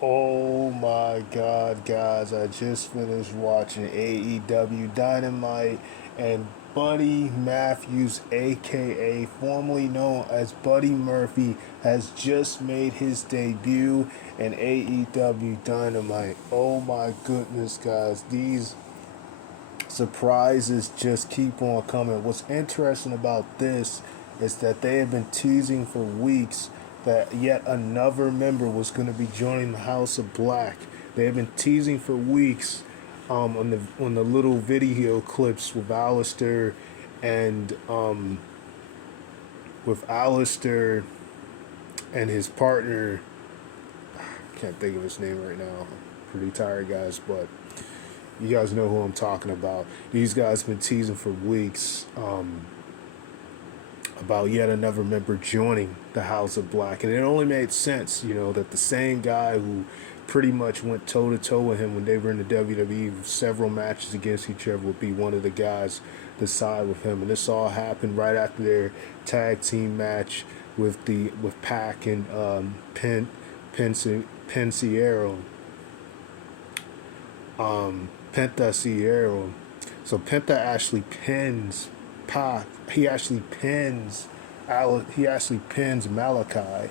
Oh my God, guys! I just finished watching AEW Dynamite, and Buddy Matthews, aka formerly known as Buddy Murphy, has just made his debut in AEW Dynamite. Oh my goodness, guys! These surprises just keep on coming. What's interesting about this is that they have been teasing for weeks that yet another member was going to be joining the House of Black. They have been teasing for weeks on the little video clips with Alistair and with Alistair and his partner. I can't think of his name right now. Pretty tired, guys, but you guys know who I'm talking about. These guys have been teasing for weeks about yet another member joining the House of Black. And it only made sense, that the same guy who pretty much went toe to toe with him when they were in the WWE, several matches against each other, would be one of the guys to side with him. And this all happened right after their tag team match with Pac and Pensiero. Penta Sierra. So Penta actually pins Pac. He actually pins Malachi,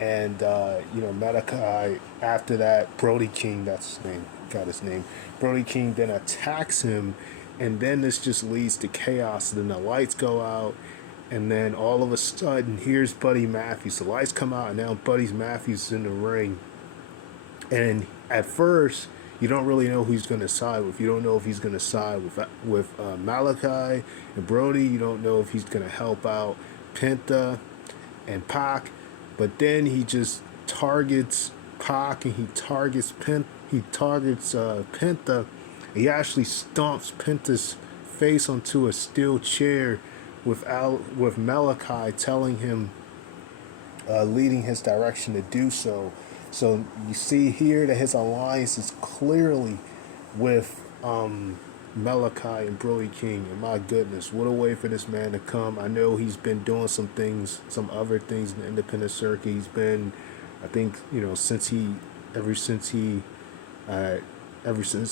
and Malachi after that Brody King. That's his name. Got his name. Brody King then attacks him, and then this just leads to chaos. Then the lights go out, and then all of a sudden here's Buddy Matthews. The lights come out, and now Buddy Matthews is in the ring, and at first you don't really know who he's going to side with. You don't know if he's going to side with Malachi and Brody. You don't know if he's going to help out Penta and Pac. But then he just targets Pac and he targets Penta. He actually stomps Penta's face onto a steel chair with Malachi telling him, leading his direction to do so. So you see here that his alliance is clearly with Malachi and Brody King. And my goodness, what a way for this man to come. I know he's been doing some other things in the independent circuit. He's been, I think, ever since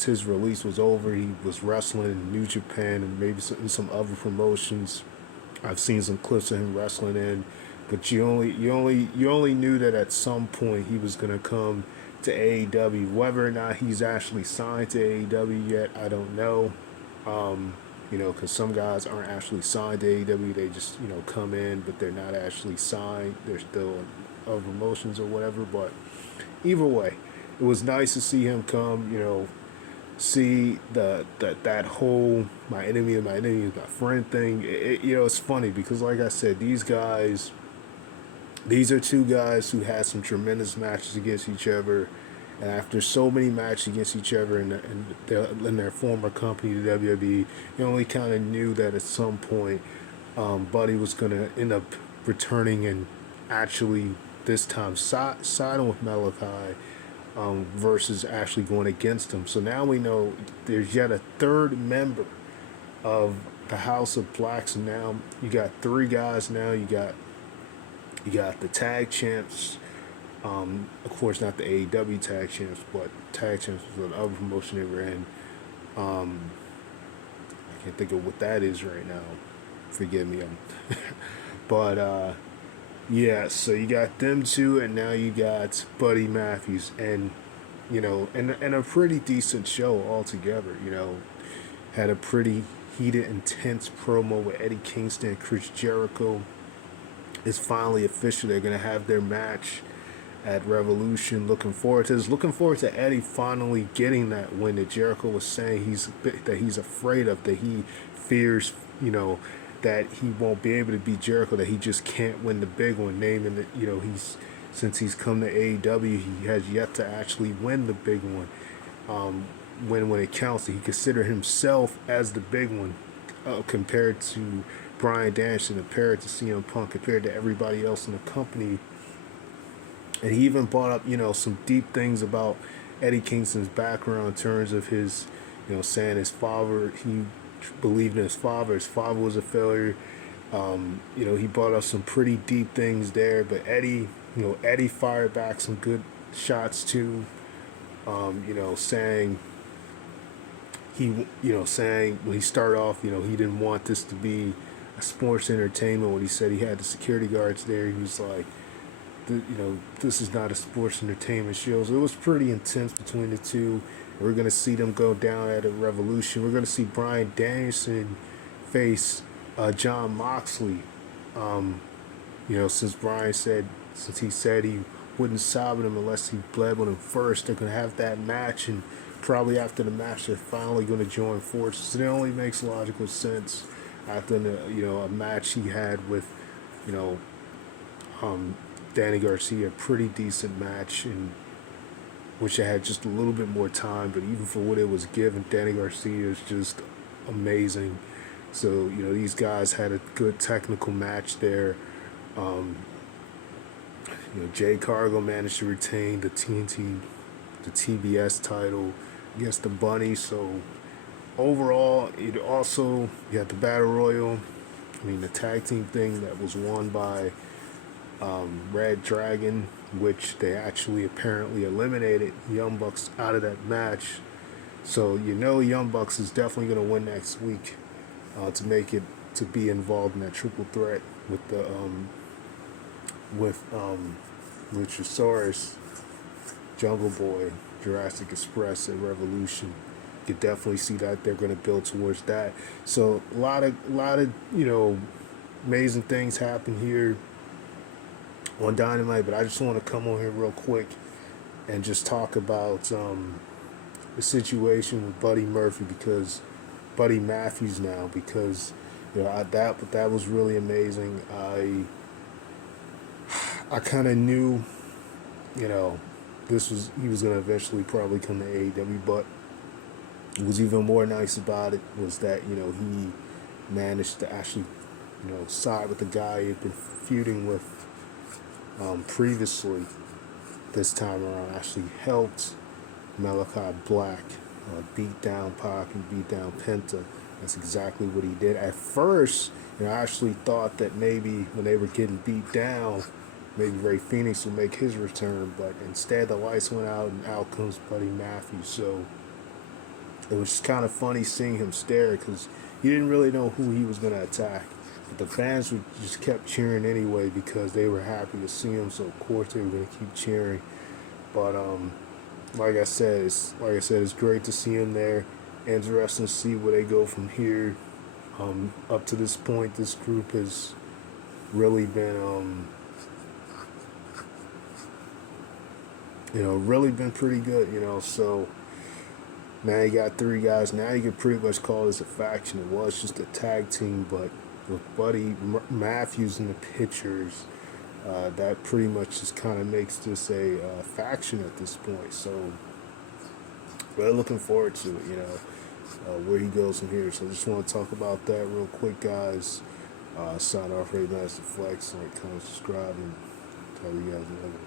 his release was over, he was wrestling in New Japan and maybe in some other promotions. I've seen some clips of him wrestling in. But you only knew that at some point he was gonna come to AEW. Whether or not he's actually signed to AEW yet, I don't know. Because some guys aren't actually signed to AEW. They just come in, but they're not actually signed. They're still in other promotions or whatever. But either way, it was nice to see him come. See that whole my enemy is my friend thing. It's funny because, like I said, these are two guys who had some tremendous matches against each other, and after so many matches against each other in their former company, the WWE, you only kind of knew that at some point, Buddy was going to end up returning and actually this time siding with Malachi versus actually going against him. So now we know there's yet a third member of the House of Blacks, and now you got three guys. Now you got the tag champs. Of course, not the AEW tag champs, but tag champs was another promotion they were in. I can't think of what that is right now. Forgive me. But yeah, so you got them two, and now you got Buddy Matthews, and and a pretty decent show altogether. Had a pretty heated, intense promo with Eddie Kingston and Chris Jericho. It's finally official. They're gonna have their match at Revolution. Looking forward to this. Looking forward to Eddie finally getting that win that Jericho was saying that he's afraid of. That he fears, that he won't be able to beat Jericho. That he just can't win the big one. Naming that, since he's come to AEW, he has yet to actually win the big one. When it counts, he considered himself as the big one compared to Bryan Danielson, compared to CM Punk, compared to everybody else in the company. And he even brought up, some deep things about Eddie Kingston's background in terms of his, saying his father, he believed in his father. His father was a failure. He brought up some pretty deep things there. But Eddie fired back some good shots to, saying saying when he started off, he didn't want this to be a sports entertainment. When he said he had the security guards there, he was like, this is not a sports entertainment show. So it was pretty intense between the two. And we're going to see them go down at a Revolution. We're going to see Bryan Danielson face John Moxley. Since he said he wouldn't side with him unless he bled with him first, they're going to have that match. And probably after the match, they're finally going to join forces. It only makes logical sense after a match he had with, you know, Danny Garcia, a pretty decent match, and wish I had just a little bit more time. But even for what it was given, Danny Garcia is just amazing. So these guys had a good technical match there. Jay Cargill managed to retain the TBS title against the Bunny. So overall, you had the Battle Royal. The tag team thing that was won by Red Dragon, which they actually apparently eliminated Young Bucks out of that match. So Young Bucks is definitely going to win next week to make it to be involved in that triple threat with the Luchasaurus, Jungle Boy, Jurassic Express, and Revolution. You could definitely see that they're going to build towards that. So a lot of amazing things happen here on Dynamite, but I just want to come on here real quick and just talk about the situation with Buddy Matthews now, because that was really amazing. I kind of knew, he was going to eventually probably come to AEW, but what was even more nice about it was that, he managed to actually, side with the guy he had been feuding with previously. This time around, actually helped Malachi Black beat down Pac and beat down Penta. That's exactly what he did. At first, I actually thought that maybe when they were getting beat down, maybe Ray Phoenix would make his return, but instead the lights went out and out comes Buddy Matthews. So it was kind of funny seeing him stare, because he didn't really know who he was going to attack. But the fans just kept cheering anyway because they were happy to see him. So of course they were going to keep cheering. But like I said, it's great to see him there. Interesting to see where they go from here. Up to this point, this group has really been really been pretty good. So now you got three guys. Now you can pretty much call this a faction. It was just a tag team, but with Buddy Matthews in the pictures, that pretty much just kind of makes this a faction at this point. So really looking forward to it, where he goes from here. So I just want to talk about that real quick, guys. Sign off, Ray Master Flex. Like, comment, subscribe, and tell you guys later.